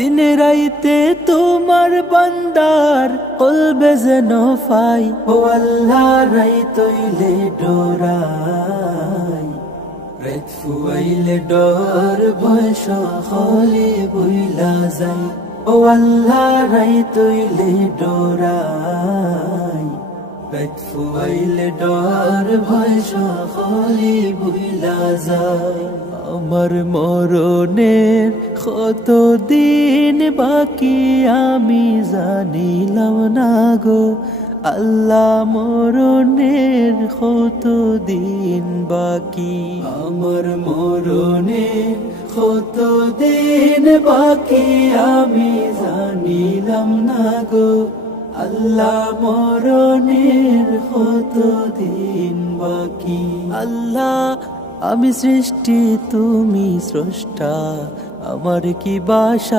দিনে রাইতে তোমার বান্দার কলবে যেন ফাই। ও আল্লাহ রাইত হইলে ডোরাই, রাত ফুয়াইলে ডর ভয় সকলে বইলা যায়। ও আল্লাহ রাইত হইলে ডোরাই, রাত ফুয়াইলে ডর ভয় সকলে বইলা যায়। আমার মরণের কত দিন বাকি আমি জানিলাম না গো আল্লাহ, মরণের কত দিন বাকি। আমার মরণের কত দিন বাকি আমি জানিলাম না গো আল্লাহ, মরণের কত দিন বাকি। আল্লাহ আমি সৃষ্টি তুমি স্রষ্টা, আমার কি বাসা